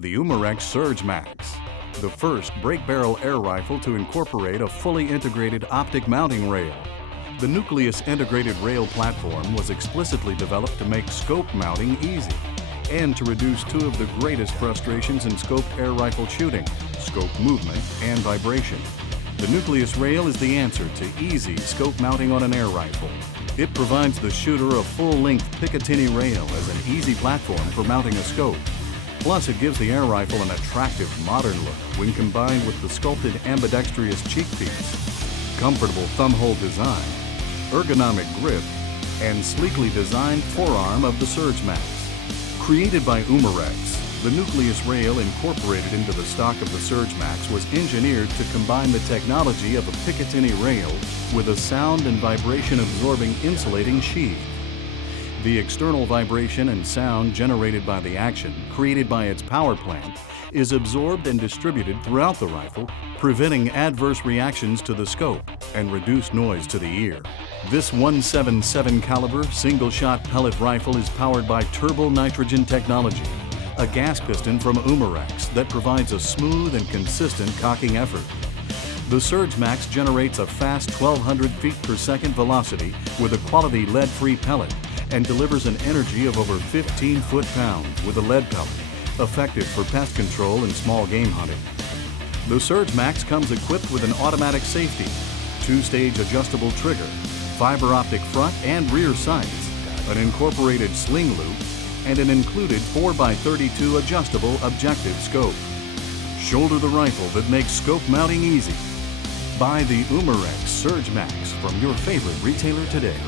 The Umarex Surge Max, the first break barrel air rifle to incorporate a fully integrated optic mounting rail. The Nucleus integrated rail platform was explicitly developed to make scope mounting easy and to reduce two of the greatest frustrations in scoped air rifle shooting: scope movement and vibration. The Nucleus rail is the answer to easy scope mounting on an air rifle. It provides the shooter a full-length Picatinny rail as an easy platform for mounting a scope. Plus, it gives the air rifle an attractive, modern look when combined with the sculpted ambidextrous cheek piece, comfortable thumbhole design, ergonomic grip, and sleekly designed forearm of the Surge Max. Created by Umarex, the Nucleus rail incorporated into the stock of the Surge Max was engineered to combine the technology of a Picatinny rail with a sound and vibration-absorbing insulating sheath. The external vibration and sound generated by the action created by its power plant is absorbed and distributed throughout the rifle, preventing adverse reactions to the scope and reduced noise to the ear. This .177 caliber single-shot pellet rifle is powered by turbo nitrogen technology, a gas piston from Umarex that provides a smooth and consistent cocking effort. The Surge Max generates a fast 1,200 feet per second velocity with a quality lead-free pellet and delivers an energy of over 15 foot-pounds with a lead pellet, effective for pest control and small game hunting. The Surge Max comes equipped with an automatic safety, two-stage adjustable trigger, fiber optic front and rear sights, an incorporated sling loop, and an included 4x32 adjustable objective scope. Shoulder the rifle that makes scope mounting easy. Buy the Umarex Surge Max from your favorite retailer today.